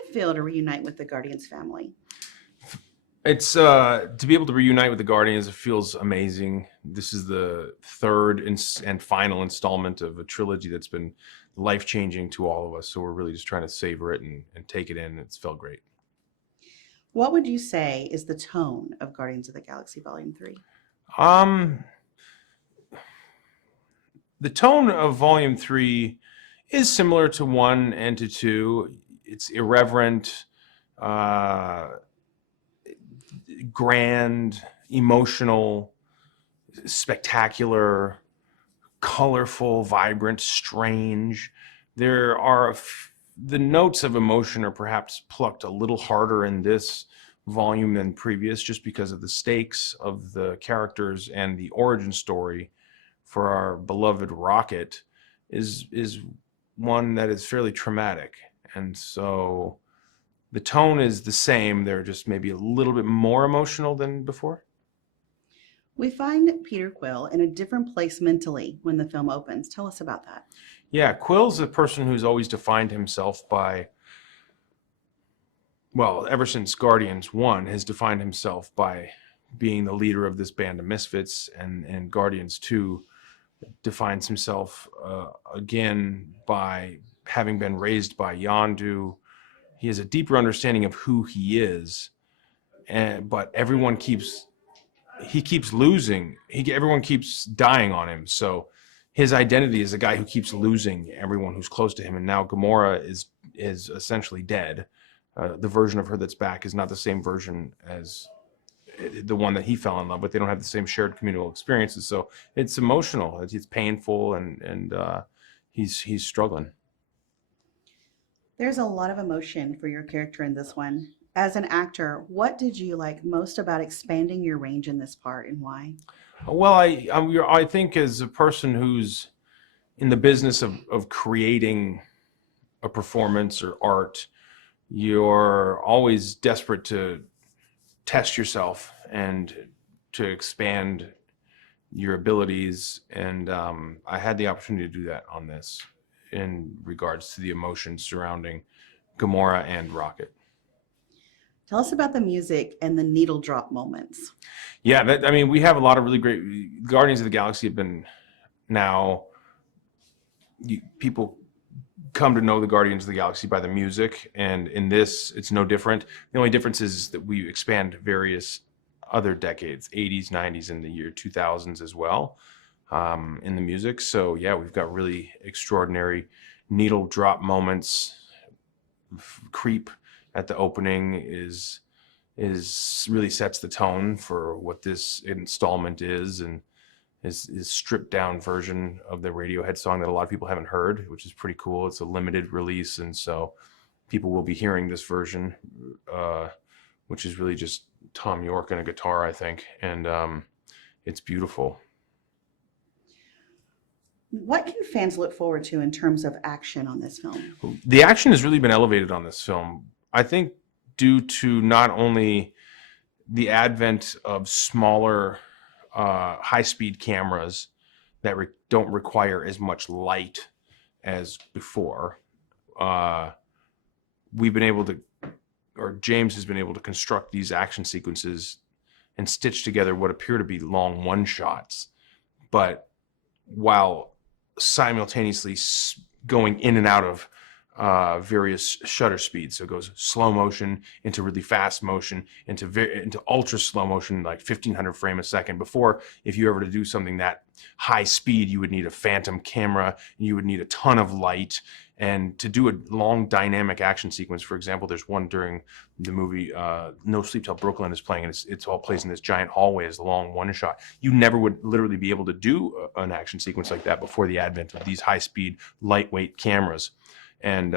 did it feel to reunite with the Guardians family? It's to be able to reunite with the Guardians. It feels amazing. This is the third and final installment of a trilogy that's been life-changing to all of us. So we're really just trying to savor it and take it in. It's felt great. What would you say is the tone of Guardians of the Galaxy Volume 3? Um, the tone of Volume 3 is similar to 1 and to 2. It's irreverent, grand, emotional, spectacular, colorful, vibrant, strange. There are the notes of emotion are perhaps plucked a little harder in this volume than previous, just because of the stakes of the characters and the origin story for our beloved Rocket is one that is fairly traumatic. And so the tone is the same. They're just maybe a little bit more emotional than before. We find Peter Quill in a different place mentally when the film opens. Tell us about that. Yeah, Quill's a person who's always defined himself by, well, ever since Guardians 1, has defined himself by being the leader of this band of misfits, and Guardians 2 defines himself again by having been raised by Yondu. He has a deeper understanding of who he is, but everyone keeps losing. Everyone keeps dying on him. So his identity is a guy who keeps losing everyone who's close to him. And now Gamora is essentially dead. The version of her that's back is not the same version as the one that he fell in love with. They don't have the same shared communal experiences. So it's emotional. It's painful, and he's struggling. There's a lot of emotion for your character in this one. As an actor, what did you like most about expanding your range in this part, and why? Well, I think as a person who's in the business of creating a performance or art, you're always desperate to test yourself and to expand your abilities. And I had the opportunity to do that on this in regards to the emotions surrounding Gamora and Rocket. Tell us about the music and the needle drop moments. Yeah, we have a lot of really great. Guardians of the Galaxy have been now. People come to know the Guardians of the Galaxy by the music, and in this, it's no different. The only difference is that we expand various other decades, 80s, 90s, and the year 2000s as well, in the music. So yeah, we've got really extraordinary needle drop moments. Creep at the opening is really sets the tone for what this installment is, and is stripped down version of the Radiohead song that a lot of people haven't heard, which is pretty cool. It's a limited release, and so people will be hearing this version, which is really just Tom York and a guitar, I think, and it's beautiful. What can fans look forward to in terms of action on this film? The action has really been elevated on this film, I think, due to not only the advent of smaller high-speed cameras that don't require as much light as before. We've been able to, or James has been able to construct these action sequences and stitch together what appear to be long one-shots, but while simultaneously going in and out of various shutter speeds. So it goes slow motion into really fast motion into ultra slow motion, like 1500 frame a second. Before, if you ever to do something that high speed, you would need a phantom camera, and you would need a ton of light. And to do a long dynamic action sequence, for example, there's one during the movie No Sleep Till Brooklyn is playing, and it's all plays in this giant hallway as a long one shot. You never would literally be able to do an action sequence like that before the advent of these high speed, lightweight cameras. And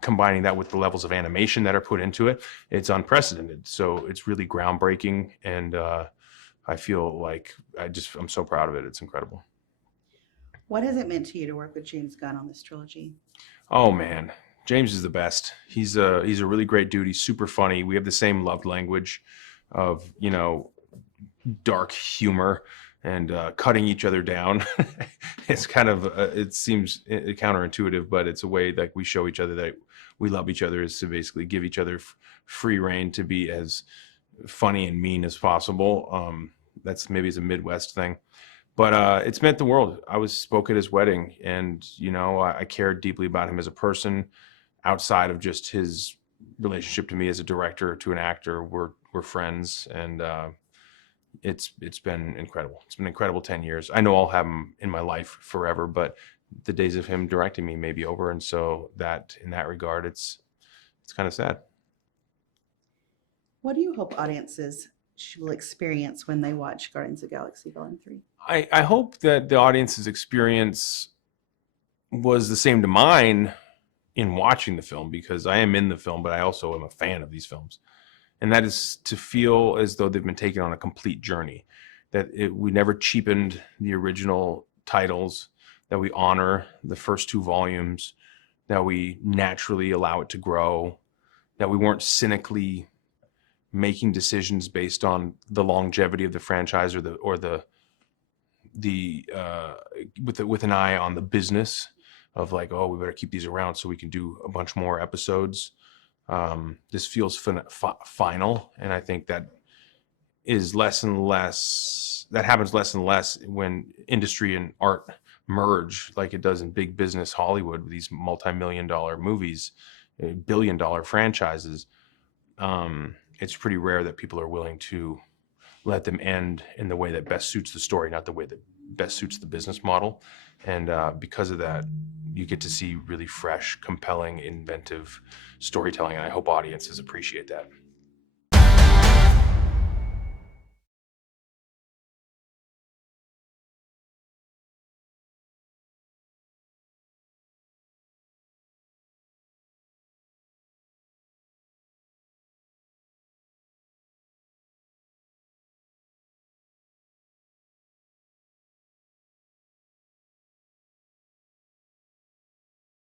combining that with the levels of animation that are put into it, it's unprecedented. So it's really groundbreaking, and I feel like I'm so proud of it. It's incredible. What has it meant to you to work with James Gunn on this trilogy? Oh man, James is the best. He's a really great dude. He's super funny. We have the same love language of, dark humor, and cutting each other down. It's kind of it seems counterintuitive, but it's a way that we show each other that we love each other, is to basically give each other free reign to be as funny and mean as possible. That's maybe it's a Midwest thing, but it's meant the world. I spoke at his wedding, and I cared deeply about him as a person outside of just his relationship to me as a director, to an actor. We're friends, and it's been incredible. It's been an incredible 10 years. I know I'll have him in my life forever, but the days of him directing me may be over, and so that in that regard, it's kind of sad. What do you hope audiences will experience when they watch Guardians of the Galaxy Volume 3? I hope that the audience's experience was the same to mine in watching the film, because I am in the film, but I also am a fan of these films. And that is to feel as though they've been taken on a complete journey, that we never cheapened the original titles, that we honor the first 2 volumes, that we naturally allow it to grow, that we weren't cynically making decisions based on the longevity of the franchise with an eye on the business of like, oh, we better keep these around so we can do a bunch more episodes. This feels final, and I think that is less and less. That happens less and less when industry and art merge, like it does in big business Hollywood with these multi-million-dollar movies, billion-dollar franchises. It's pretty rare that people are willing to let them end in the way that best suits the story, not the way that best suits the business model. And because of that, you get to see really fresh, compelling, inventive storytelling, and I hope audiences appreciate that.